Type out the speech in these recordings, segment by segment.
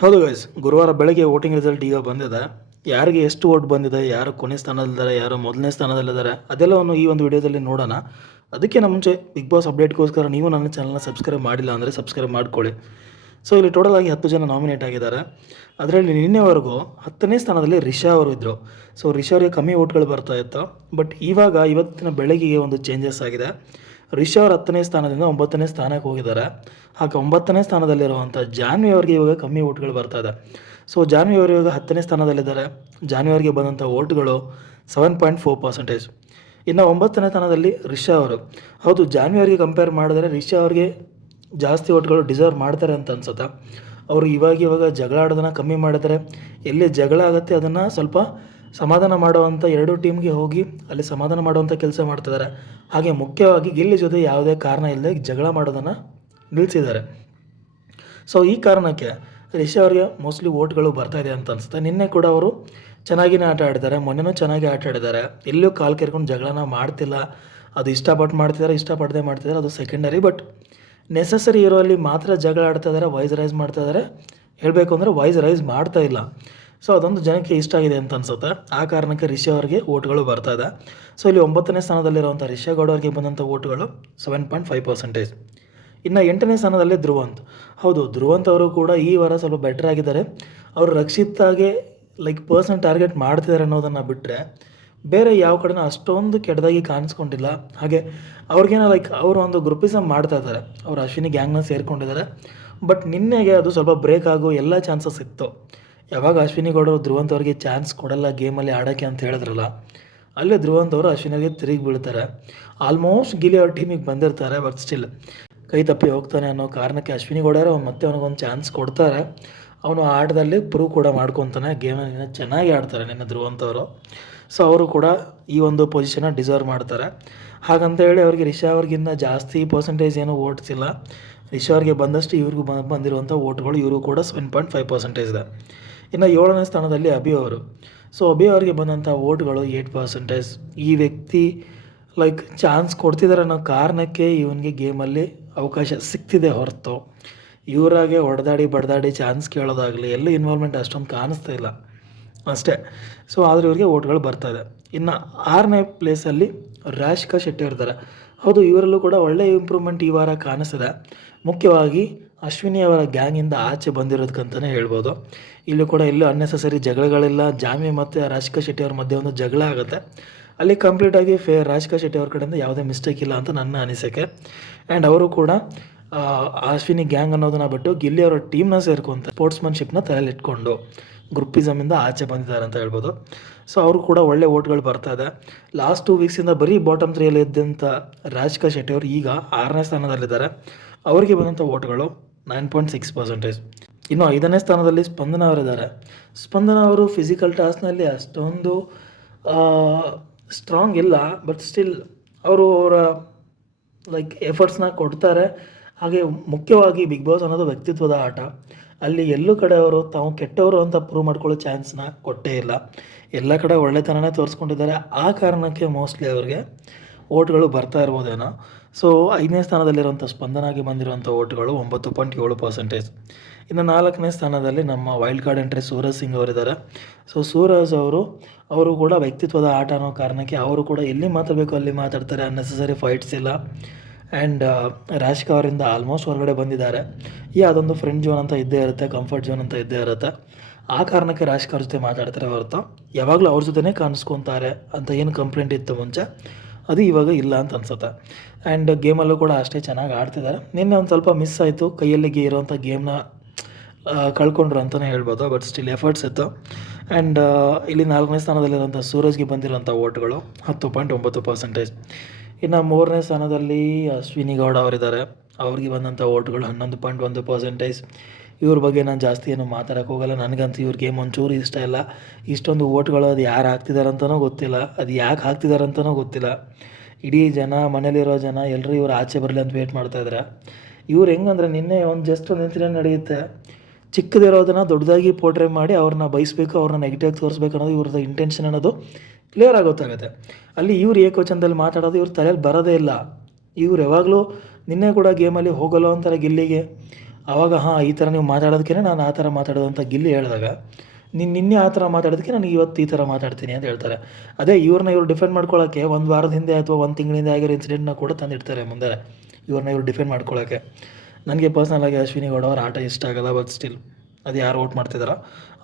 ಹೌದು ಗೈಸ್, ಗುರುವಾರ ಬೆಳಗ್ಗೆ ವೋಟಿಂಗ್ ರಿಸಲ್ಟ್ ಈಗ ಬಂದಿದೆ. ಯಾರಿಗೆ ಎಷ್ಟು ವೋಟ್ ಬಂದಿದೆ, ಯಾರು ಕೊನೆ ಸ್ಥಾನದಲ್ಲಿದ್ದಾರೆ, ಯಾರು ಮೊದಲನೇ ಸ್ಥಾನದಲ್ಲಿದ್ದಾರೆ, ಅದೆಲ್ಲವನ್ನು ಈ ಒಂದು ವಿಡಿಯೋದಲ್ಲಿ ನೋಡೋಣ. ಅದಕ್ಕಿಂತ ಮುಂಚೆ ಬಿಗ್ ಬಾಸ್ ಅಪ್ಡೇಟ್ಗೋಸ್ಕರ ನೀವು ನನ್ನ ಚಾನಲ್ನ ಸಬ್ಸ್ಕ್ರೈಬ್ ಮಾಡಿಲ್ಲ ಅಂದರೆ ಸಬ್ಸ್ಕ್ರೈಬ್ ಮಾಡ್ಕೊಳ್ಳಿ. ಸೊ ಇಲ್ಲಿ ಟೋಟಲ್ ಆಗಿ 10 ಜನ ನಾಮಿನೇಟ್ ಆಗಿದ್ದಾರೆ. ಅದರಲ್ಲಿ ನಿನ್ನೆವರೆಗೂ 10ನೇ ಸ್ಥಾನದಲ್ಲಿ ರಿಷಾ ಅವರು ಇದ್ದರು. ಸೊ ರಿಷಾ ಅವರಿಗೆ ಕಮ್ಮಿ ವೋಟ್ಗಳು ಬರ್ತಾ ಇತ್ತು. ಬಟ್ ಇವಾಗ ಇವತ್ತಿನ ಬೆಳಗ್ಗೆಗೆ ಒಂದು ಚೇಂಜಸ್ ಆಗಿದೆ. ರಿಷಾ ಅವರು 10ನೇ ಸ್ಥಾನದಿಂದ 9ನೇ ಸ್ಥಾನಕ್ಕೆ ಹೋಗಿದ್ದಾರೆ. ಹಾಗೆ 9ನೇ ಸ್ಥಾನದಲ್ಲಿರುವಂಥ ಜಾನ್ವಿ ಅವರಿಗೆ ಇವಾಗ ಕಮ್ಮಿ ವೋಟ್ಗಳು ಬರ್ತಾ ಇದೆ. ಸೊ ಜಾನ್ವಿ ಅವರು ಇವಾಗ 10ನೇ ಸ್ಥಾನದಲ್ಲಿದ್ದಾರೆ. ಜಾನ್ವಿ ಅವರಿಗೆ ಬಂದಂಥ ವೋಟ್ಗಳು 7.4%. ಇನ್ನು 9ನೇ ಸ್ಥಾನದಲ್ಲಿ ರಿಷಾ ಅವರು. ಹೌದು, ಜಾನ್ವಿ ಅವರಿಗೆ ಕಂಪೇರ್ ಮಾಡಿದ್ರೆ ರಿಷಾ ಅವರಿಗೆ ಜಾಸ್ತಿ ವೋಟ್ಗಳು ಡಿಸರ್ವ್ ಮಾಡ್ತಾರೆ ಅಂತ ಅನ್ಸುತ್ತೆ. ಅವರು ಇವಾಗ ಜಗಳ ಆಡೋದನ್ನು ಕಮ್ಮಿ ಮಾಡಿದರೆ, ಎಲ್ಲಿ ಜಗಳ ಆಗುತ್ತೆ ಅದನ್ನು ಸ್ವಲ್ಪ ಸಮಾಧಾನ ಮಾಡುವಂಥ ಎರಡು ಟೀಮ್ಗೆ ಹೋಗಿ ಅಲ್ಲಿ ಸಮಾಧಾನ ಮಾಡುವಂಥ ಕೆಲಸ ಮಾಡ್ತಿದ್ದಾರೆ. ಹಾಗೆ ಮುಖ್ಯವಾಗಿ ಗಿಲ್ಲಿ ಜೊತೆ ಯಾವುದೇ ಕಾರಣ ಇಲ್ಲದೆ ಜಗಳ ಮಾಡೋದನ್ನು ನಿಲ್ಲಿಸಿದ್ದಾರೆ. ಸೊ ಈ ಕಾರಣಕ್ಕೆ ರಿಷಾ ಅವರಿಗೆ ಮೋಸ್ಟ್ಲಿ ವೋಟ್ಗಳು ಬರ್ತಾ ಇದೆ ಅಂತ ಅನಿಸುತ್ತೆ. ನಿನ್ನೆ ಕೂಡ ಅವರು ಚೆನ್ನಾಗಿನೇ ಆಟ ಆಡಿದ್ದಾರೆ, ಮೊನ್ನೆನೂ ಚೆನ್ನಾಗಿ ಆಟ ಆಡಿದ್ದಾರೆ. ಎಲ್ಲೂ ಕಾಲು ಕೆರ್ಕೊಂಡು ಜಗಳನ ಮಾಡ್ತಿಲ್ಲ. ಅದು ಇಷ್ಟಪಟ್ಟು ಮಾಡ್ತಿದ್ದಾರೆ, ಇಷ್ಟಪಡದೆ ಮಾಡ್ತಿದ್ದಾರೆ, ಅದು ಸೆಕೆಂಡರಿ. ಬಟ್ ನೆಸಸರಿ ಇರೋಲ್ಲಿ ಮಾತ್ರ ಜಗಳ ಆಡ್ತಾ ಇದ್ದಾರೆ, ವಾಯ್ಸ್ ರೈಸ್ ಮಾಡ್ತಾ ಇದ್ದಾರೆ. ಹೇಳಬೇಕು ಅಂದರೆ ವಾಯ್ಸ್ ರೈಸ್ ಮಾಡ್ತಾ ಇಲ್ಲ. ಸೊ ಅದೊಂದು ಜನಕ್ಕೆ ಇಷ್ಟ ಆಗಿದೆ ಅಂತ ಅನಿಸುತ್ತೆ. ಆ ಕಾರಣಕ್ಕೆ ರಿಷಾ ಅವರಿಗೆ ವೋಟ್ಗಳು ಬರ್ತಾ ಇದೆ. ಸೊ ಇಲ್ಲಿ 9ನೇ ಸ್ಥಾನದಲ್ಲಿರುವಂಥ ರಿಷಾ ಗೌಡ ಅವರಿಗೆ ಬಂದಂಥ ವೋಟ್ಗಳು 7.5%. ಇನ್ನು 8ನೇ ಸ್ಥಾನದಲ್ಲಿ ಧ್ರುವಂತ್. ಹೌದು, ಧ್ರುವಂತ್ ಅವರು ಕೂಡ ಈ ವಾರ ಸ್ವಲ್ಪ ಬೆಟರ್ ಆಗಿದ್ದಾರೆ. ಅವರು ರಕ್ಷಿತಾಗೆ ಪರ್ಸನ್ ಟಾರ್ಗೆಟ್ ಮಾಡ್ತಿದ್ದಾರೆ ಅನ್ನೋದನ್ನು ಬಿಟ್ಟರೆ ಬೇರೆ ಯಾವ ಕಡೆನೂ ಅಷ್ಟೊಂದು ಕೆಟ್ಟದಾಗಿ ಕಾಣಿಸ್ಕೊಂಡಿಲ್ಲ. ಹಾಗೆ ಅವ್ರಿಗೇನೋ ಅವರು ಒಂದು ಗ್ರೂಪಿಸಮ್ ಮಾಡ್ತಾ ಇದ್ದಾರೆ. ಅವರು ಅಶ್ವಿನಿ ಗ್ಯಾಂಗ್ನ ಸೇರಿಕೊಂಡಿದ್ದಾರೆ. ಬಟ್ ನಿನ್ನೆಗೆ ಅದು ಸ್ವಲ್ಪ ಬ್ರೇಕ್ ಆಗೋ ಎಲ್ಲ ಚಾನ್ಸಸ್ ಇತ್ತು. ಯಾವಾಗ ಅಶ್ವಿನಿ ಗೌಡರು ಧ್ರುವಂತ್ ಅವ್ರಿಗೆ ಚಾನ್ಸ್ ಕೊಡಲ್ಲ ಗೇಮಲ್ಲಿ ಆಡೋಕ್ಕೆ ಅಂತ ಹೇಳಿದ್ರಲ್ಲ, ಅಲ್ಲೇ ಧ್ರುವಂತ್ ಅವರು ಅಶ್ವಿನಿಗೆ ತಿರುಗಿ ಬೀಳ್ತಾರೆ. ಆಲ್ಮೋಸ್ಟ್ ಗಿಲಿ ಅವ್ರ ಟೀಮಿಗೆ ಬಂದಿರ್ತಾರೆ. ಬಟ್ ಸ್ಟಿಲ್ ಕೈ ತಪ್ಪಿ ಹೋಗ್ತಾನೆ ಅನ್ನೋ ಕಾರಣಕ್ಕೆ ಅಶ್ವಿನಿ ಗೌಡರು ಮತ್ತೆ ಅವನಿಗೊಂದು ಚಾನ್ಸ್ ಕೊಡ್ತಾರೆ. ಅವನು ಆಟದಲ್ಲಿ ಪ್ರೂವ್ ಕೂಡ ಮಾಡ್ಕೊತಾನೆ. ಗೇಮನ್ನು ಚೆನ್ನಾಗಿ ಆಡ್ತಾರೆ ನಿನ್ನೆ ಧ್ರುವಂತ್ ಅವರು. ಸೊ ಅವರು ಕೂಡ ಈ ಒಂದು ಪೊಸಿಷನ್ನ ಡಿಸರ್ವ್ ಮಾಡ್ತಾರೆ. ಹಾಗಂತ ಹೇಳಿ ಅವರಿಗೆ ರಿಷಾ ಅವ್ರಿಗಿಂತ ಜಾಸ್ತಿ ಪರ್ಸೆಂಟೇಜ್ ಏನೂ ವೋಟ್ಸ್ ಇಲ್ಲ. ರಿಷಾ ಅವ್ರಿಗೆ ಬಂದಷ್ಟು ಇವ್ರಿಗೂ ಬಂದಿರುವಂಥ ವೋಟ್ಗಳು ಇವರು ಕೂಡ 7.5% ಇದೆ. ಇನ್ನು 7ನೇ ಸ್ಥಾನದಲ್ಲಿ ಅಭಿ ಅವರು. ಸೊ ಅಭಿ ಅವರಿಗೆ ಬಂದಂಥ ವೋಟ್ಗಳು 8%. ಈ ವ್ಯಕ್ತಿ ಚಾನ್ಸ್ ಕೊಡ್ತಿದ್ದಾರೆ ಅನ್ನೋ ಕಾರಣಕ್ಕೆ ಇವನಿಗೆ ಗೇಮಲ್ಲಿ ಅವಕಾಶ ಸಿಗ್ತಿದೆ ಹೊರತು ಇವರಾಗೆ ಹೊಡೆದಾಡಿ ಬಡ್ದಾಡಿ ಚಾನ್ಸ್ ಕೇಳೋದಾಗಲಿ ಎಲ್ಲೂ ಇನ್ವಾಲ್ವ್ಮೆಂಟ್ ಅಷ್ಟೊಂದು ಕಾಣಿಸ್ತಾ ಇಲ್ಲ ಅಷ್ಟೇ. ಸೊ ಆದರೆ ಇವರಿಗೆ ವೋಟ್ಗಳು ಬರ್ತಾಯಿದೆ. ಇನ್ನು 6ನೇ ಪ್ಲೇಸಲ್ಲಿ ರಾಶಿಕಾ ಶೆಟ್ಟಿ ಇರ್ತಾರೆ. ಹೌದು, ಇವರಲ್ಲೂ ಕೂಡ ಒಳ್ಳೆಯ ಇಂಪ್ರೂವ್ಮೆಂಟ್ ಈ ವಾರ ಕಾಣಿಸ್ತಿದೆ. ಮುಖ್ಯವಾಗಿ ಅಶ್ವಿನಿ ಅವರ ಗ್ಯಾಂಗಿಂದ ಆಚೆ ಬಂದಿರೋದಕ್ಕಂತಲೇ ಹೇಳ್ಬೋದು. ಇಲ್ಲೂ ಕೂಡ ಎಲ್ಲೂ ಅನ್ನೆಸಸರಿ ಜಗಳಗಳಿಲ್ಲ. ಜಾನ್ವಿ ಮತ್ತು ರಾಶಿಕಾ ಶೆಟ್ಟಿ ಅವ್ರ ಮಧ್ಯೆ ಒಂದು ಜಗಳ ಆಗುತ್ತೆ. ಅಲ್ಲಿ ಕಂಪ್ಲೀಟಾಗಿ ರಾಶಿಕಾ ಶೆಟ್ಟಿ ಅವ್ರ ಕಡೆಯಿಂದ ಯಾವುದೇ ಮಿಸ್ಟೇಕ್ ಇಲ್ಲ ಅಂತ ನನ್ನ ಅನಿಸಿಕೆ. ಆ್ಯಂಡ್ ಅವರು ಕೂಡ ಅಶ್ವಿನಿ ಗ್ಯಾಂಗ್ ಅನ್ನೋದನ್ನ ಬಿಟ್ಟು ಗಿಲ್ಲಿ ಅವರ ಟೀಮ್ನ ಸೇರ್ಕೊಂತ ಸ್ಪೋರ್ಟ್ಸ್ಮನ್ಶಿಪ್ನ ತಲೆಯಲ್ಲಿ ಇಟ್ಕೊಂಡು ಗ್ರೂಪಿಸಮಿಂದ ಆಚೆ ಬಂದಿದ್ದಾರೆ ಅಂತ ಹೇಳ್ಬೋದು. ಸೊ ಅವರು ಕೂಡ ಒಳ್ಳೆ ವೋಟ್ಗಳು ಬರ್ತಾ ಇದೆ. ಲಾಸ್ಟ್ 2 ವೀಕ್ಸಿಂದ ಬರೀ ಬಾಟಮ್ 3ಯಲ್ಲಿ ಇದ್ದಂಥ ರಾಶಿಕಾ ಶೆಟ್ಟಿ ಅವರು ಈಗ 6ನೇ ಸ್ಥಾನದಲ್ಲಿದ್ದಾರೆ. ಅವರಿಗೆ ಬಂದಂಥ ವೋಟ್ಗಳು 9.6%. ಇನ್ನು 5ನೇ ಸ್ಥಾನದಲ್ಲಿ ಸ್ಪಂದನ ಅವರಿದ್ದಾರೆ. ಸ್ಪಂದನ ಅವರು ಫಿಸಿಕಲ್ ಟಾಸ್ಕ್ನಲ್ಲಿ ಅಷ್ಟೊಂದು ಸ್ಟ್ರಾಂಗ್ ಇಲ್ಲ. ಬಟ್ ಸ್ಟಿಲ್ ಅವರು ಅವರ ಎಫರ್ಟ್ಸ್ನ ಕೊಡ್ತಾರೆ. ಹಾಗೆ ಮುಖ್ಯವಾಗಿ ಬಿಗ್ ಬಾಸ್ ಅನ್ನೋದು ವ್ಯಕ್ತಿತ್ವದ ಆಟ. ಅಲ್ಲಿ ಎಲ್ಲೂ ಕಡೆ ಅವರು ತಾವು ಕೆಟ್ಟವರು ಅಂತ ಪ್ರೂವ್ ಮಾಡ್ಕೊಳ್ಳೋ ಚಾನ್ಸ್ನ ಕೊಟ್ಟೇ ಇಲ್ಲ. ಎಲ್ಲ ಕಡೆ ಒಳ್ಳೆತನನೇ ತೋರಿಸ್ಕೊಂಡಿದ್ದಾರೆ. ಆ ಕಾರಣಕ್ಕೆ ಮೋಸ್ಟ್ಲಿ ಅವ್ರಿಗೆ ವೋಟ್ಗಳು ಬರ್ತಾ ಇರ್ಬೋದೇನೋ. ಸೊ 5ನೇ ಸ್ಥಾನದಲ್ಲಿರುವಂಥ ಸ್ಪಂದನಾಗಿ ಬಂದಿರುವಂಥ ವೋಟ್ಗಳು 9.7%. ಇನ್ನು 4ನೇ ಸ್ಥಾನದಲ್ಲಿ ನಮ್ಮ wild card entry Suraj Singh ಅವರಿದ್ದಾರೆ. ಸೊ ಸೂರಜ್ ಅವರು ಕೂಡ ವ್ಯಕ್ತಿತ್ವದ ಆಟ ಅನ್ನೋ ಕಾರಣಕ್ಕೆ ಅವರು ಕೂಡ ಎಲ್ಲಿ ಮಾತಾಡಬೇಕು ಅಲ್ಲಿ ಮಾತಾಡ್ತಾರೆ. ಅನ್ನೆಸಸರಿ ಫೈಟ್ಸ್ ಇಲ್ಲ. ಆ್ಯಂಡ್ ರಾಶಿಕಾ ಅವರಿಂದ ಆಲ್ಮೋಸ್ಟ್ ಹೊರಗಡೆ ಬಂದಿದ್ದಾರೆ. ಅದೊಂದು ಫ್ರೆಂಡ್ ಝೋನ್ ಅಂತ ಇದ್ದೇ ಇರುತ್ತೆ, ಕಂಫರ್ಟ್ ಝೋನ್ ಅಂತ ಇದ್ದೇ ಇರುತ್ತೆ. ಆ ಕಾರಣಕ್ಕೆ ರಾಶಿಕಾ ಅವ್ರ ಜೊತೆ ಮಾತಾಡ್ತಾರೆ ಹೊರತು ಯಾವಾಗಲೂ ಅವ್ರ ಜೊತೆನೇ ಕಾಣಿಸ್ಕೊತಾರೆ ಅಂತ ಏನು ಕಂಪ್ಲೇಂಟ್ ಇತ್ತು ಮುಂಚೆ, ಅದು ಇವಾಗ ಇಲ್ಲ ಅಂತ ಅನ್ಸುತ್ತೆ. ಆ್ಯಂಡ್ ಗೇಮಲ್ಲೂ ಕೂಡ ಅಷ್ಟೇ ಚೆನ್ನಾಗಿ ಆಡ್ತಿದ್ದಾರೆ. ನಿನ್ನೆ ಒಂದು ಸ್ವಲ್ಪ ಮಿಸ್ ಆಯಿತು, ಕೈಯಲ್ಲಿಗೆ ಇರೋವಂಥ ಗೇಮ್ನ ಕಳ್ಕೊಂಡ್ರು ಅಂತಲೇ ಹೇಳ್ಬೋದು. ಬಟ್ ಸ್ಟಿಲ್ ಎಫರ್ಟ್ಸ್ ಇತ್ತು. ಆ್ಯಂಡ್ ಇಲ್ಲಿ 4ನೇ ಸ್ಥಾನದಲ್ಲಿರುವಂಥ ಸೂರಜ್ಗೆ ಬಂದಿರುವಂಥ ವೋಟ್ಗಳು 10.9%. ಇನ್ನು 3ನೇ ಸ್ಥಾನದಲ್ಲಿ ಅಶ್ವಿನಿ ಗೌಡ ಅವರಿದ್ದಾರೆ. ಅವ್ರಿಗೆ ಬಂದಂಥ ವೋಟ್ಗಳು 11.1%. ಇವ್ರ ಬಗ್ಗೆ ನಾನು ಜಾಸ್ತಿ ಏನು ಮಾತಾಡೋಕ್ಕೆ ಹೋಗಲ್ಲ. ನನಗಂತೂ ಇವ್ರ ಗೇಮ್ ಒಂಚೂರು ಇಷ್ಟ ಇಲ್ಲ. ಇಷ್ಟೊಂದು ವೋಟ್ಗಳು ಅದು ಯಾರು ಹಾಕ್ತಿದ್ದಾರೆ ಅಂತಲೂ ಗೊತ್ತಿಲ್ಲ, ಅದು ಯಾಕೆ ಹಾಕ್ತಿದ್ದಾರೆ ಅಂತಲೂ ಗೊತ್ತಿಲ್ಲ. ಇಡೀ ಜನ, ಮನೇಲಿರೋ ಜನ ಎಲ್ಲರೂ ಇವ್ರು ಆಚೆ ಬರಲಿ ಅಂತ ವೇಟ್ ಮಾಡ್ತಾಯಿದ್ದಾರೆ. ಇವ್ರು ಹೆಂಗಂದರೆ ನಿನ್ನೆ ಒಂದು ಇನ್ಸಿಡೆಂಟ್ ನಡೆಯುತ್ತೆ. ಚಿಕ್ಕದಿರೋದನ್ನು ದೊಡ್ಡದಾಗಿ ಪೋರ್ಟ್ರೇ ಮಾಡಿ ಅವ್ರನ್ನ ಬಯಸಬೇಕು, ಅವ್ರನ್ನ ನೆಗೆಟಿವ್ ತೋರಿಸ್ಬೇಕು ಅನ್ನೋದು ಇವ್ರದ್ದು ಇಂಟೆನ್ಷನ್ ಅನ್ನೋದು ಕ್ಲಿಯರ್ ಆಗೋತ್ತಾಗುತ್ತೆ. ಅಲ್ಲಿ ಇವ್ರು ಏಕವಚನದಲ್ಲಿ ಮಾತಾಡೋದು ಇವ್ರ ತಲೆಯಲ್ಲಿ ಬರೋದೇ ಇಲ್ಲ. ಇವ್ರು ಯಾವಾಗಲೂ ನಿನ್ನೆ ಕೂಡ ಗೇಮಲ್ಲಿ ಹೋಗಲ್ಲ ಅಂತಾರೆ ಗಿಲ್ಲಿಗೆ. ಆವಾಗ ಈ ಥರ ನೀವು ಮಾತಾಡೋದಕ್ಕೆ ನಾನು ಆ ಥರ ಮಾತಾಡೋದು ಅಂತ ಗಿಲ್ಲಿ ಹೇಳಿದಾಗ, ನೀನು ನಿನ್ನೆ ಆ ಥರ ಮಾತಾಡೋದಕ್ಕೆ ನಾನು ಇವತ್ತು ಈ ಥರ ಮಾತಾಡ್ತೀನಿ ಅಂತ ಹೇಳ್ತಾರೆ. ಅದೇ ಇವ್ರು ಡಿಫೆಂಡ್ ಮಾಡ್ಕೊಳ್ಳೋಕ್ಕೆ 1 ವಾರದ ಹಿಂದೆ ಅಥವಾ 1 ತಿಂಗಳ ಹಿಂದೆ ಆಗಿರೋ ಇನ್ಸಿಡೆಂಟ್ನ ಕೂಡ ತಂದಿಡ್ತಾರೆ ಮುಂದೆ, ಇವ್ರು ಡಿಫೆಂಡ್ ಮಾಡ್ಕೊಳ್ಳೋಕ್ಕೆ. ನನಗೆ ಪರ್ಸ್ನಲಾಗಿ ಅಶ್ವಿನಿ ಗೌಡ ಅವ್ರ ಆಟ ಇಷ್ಟ ಆಗಲ್ಲ, ಬಟ್ ಸ್ಟಿಲ್ ಅದು ಯಾರು ವೋಟ್ ಮಾಡ್ತಿದ್ದಾರೋ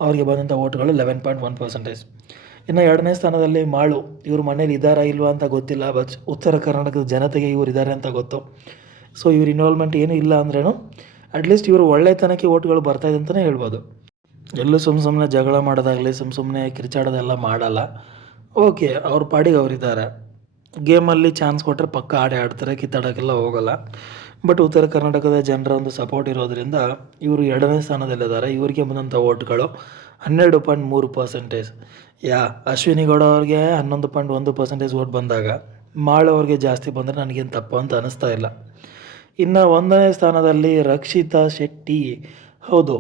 ಅವ್ರಿಗೆ ಬಂದಂಥ ವೋಟ್ಗಳು 11.1%. ಇನ್ನು 2ನೇ ಸ್ಥಾನದಲ್ಲಿ ಮಾಳು. ಇವ್ರ ಮನೇಲಿ ಇದ್ದಾರಾ ಇಲ್ವಾ ಅಂತ ಗೊತ್ತಿಲ್ಲ, ಬಟ್ ಉತ್ತರ ಕರ್ನಾಟಕದ ಜನತೆಗೆ ಇವ್ರು ಇದ್ದಾರೆ ಅಂತ ಗೊತ್ತು. ಸೊ ಇವ್ರ ಇನ್ವಾಲ್ವ್ಮೆಂಟ್ ಏನೂ ಇಲ್ಲ ಅಂದ್ರೇನು ಅಟ್ಲೀಸ್ಟ್ ಇವರು ಒಳ್ಳೆತನಕ್ಕೆ ವೋಟ್ಗಳು ಬರ್ತಾಯಿದೆ ಅಂತಲೇ ಹೇಳ್ಬೋದು. ಎಲ್ಲೂ ಸುಮ್ಮನೆ ಜಗಳ ಮಾಡೋದಾಗಲಿ ಸುಮ್ಮನೆ ಕಿರ್ಚಾಡೋದೆಲ್ಲ ಮಾಡಲ್ಲ. ಓಕೆ, ಅವ್ರ ಪಾಡಿಗೆ ಅವರಿದ್ದಾರೆ. ಗೇಮಲ್ಲಿ ಚಾನ್ಸ್ ಕೊಟ್ಟರೆ ಪಕ್ಕ ಆಡ್ತಾರೆ, ಕಿತ್ತಾಡೋಕ್ಕೆಲ್ಲ ಹೋಗಲ್ಲ. ಬಟ್ ಉತ್ತರ ಕರ್ನಾಟಕದ ಜನರ ಒಂದು ಸಪೋರ್ಟ್ ಇರೋದರಿಂದ ಇವರು 2ನೇ ಸ್ಥಾನದಲ್ಲಿದ್ದಾರೆ. ಇವರಿಗೆ ಬಂದಂಥ ವೋಟ್ಗಳು 12.3%. ಅಶ್ವಿನಿ ಗೌಡ ಅವ್ರಿಗೆ 11.1% ವೋಟ್ ಬಂದಾಗ ಮಾಳು ಅವ್ರಿಗೆ ಜಾಸ್ತಿ ಬಂದರೆ ನನಗೇನು ತಪ್ಪು ಅಂತ ಅನ್ನಿಸ್ತಾ ಇಲ್ಲ. ಇನ್ನು 1ನೇ ಸ್ಥಾನದಲ್ಲಿ ರಕ್ಷಿತಾ ಶೆಟ್ಟಿ. ಹೌದು,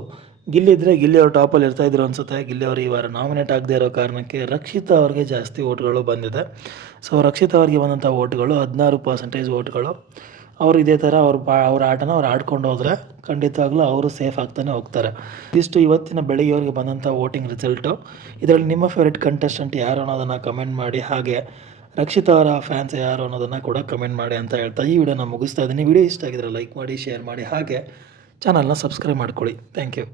ಗಿಲ್ಲಿ ಅವರು ಟಾಪಲ್ಲಿ ಇರ್ತಾಯಿದ್ರು ಅನಿಸುತ್ತೆ. ಗಿಲ್ಲಿ ಅವರು ಈ ವಾರ ನಾಮಿನೇಟ್ ಆಗದೆ ಇರೋ ಕಾರಣಕ್ಕೆ ರಕ್ಷಿತಾ ಅವ್ರಿಗೆ ಜಾಸ್ತಿ ವೋಟ್ಗಳು ಬಂದಿದೆ. ಸೊ ರಕ್ಷಿತಾ ಅವ್ರಿಗೆ ಬಂದಂಥ ವೋಟ್ಗಳು 16% ವೋಟ್ಗಳು. ಅವರು ಇದೇ ಥರ ಅವ್ರ ಆಟನ ಅವ್ರು ಆಡ್ಕೊಂಡು ಹೋದರೆ ಖಂಡಿತವಾಗ್ಲೂ ಅವರು ಸೇಫ್ ಆಗ್ತಾನೆ ಹೋಗ್ತಾರೆ. ಇದಿಷ್ಟು ಇವತ್ತಿನ ಬೆಳಿಗ್ಗೆ ಅವ್ರಿಗೆ ಬಂದಂಥ ವೋಟಿಂಗ್ ರಿಸಲ್ಟು. ಇದರಲ್ಲಿ ನಿಮ್ಮ ಫೇವ್ರೆಟ್ ಕಂಟೆಸ್ಟೆಂಟ್ ಯಾರು ಅನ್ನೋದನ್ನು ಕಮೆಂಟ್ ಮಾಡಿ, ಹಾಗೆ ರಕ್ಷಿತಾ ಅವರ ಫ್ಯಾನ್ಸ್ ಯಾರು ಅನ್ನೋದನ್ನು ಕೂಡ ಕಮೆಂಟ್ ಮಾಡಿ ಅಂತ ಹೇಳ್ತಾ ಈ ವಿಡಿಯೋನ ಮುಗಿಸ್ತಾ ಇದ್ದೀನಿ. ವಿಡಿಯೋ ಇಷ್ಟ ಆಗಿದ್ರೆ ಲೈಕ್ ಮಾಡಿ, ಶೇರ್ ಮಾಡಿ, ಹಾಗೆ ಚಾನಲ್ನ ಸಬ್ಸ್ಕ್ರೈಬ್ ಮಾಡ್ಕೊಳ್ಳಿ. Thank you.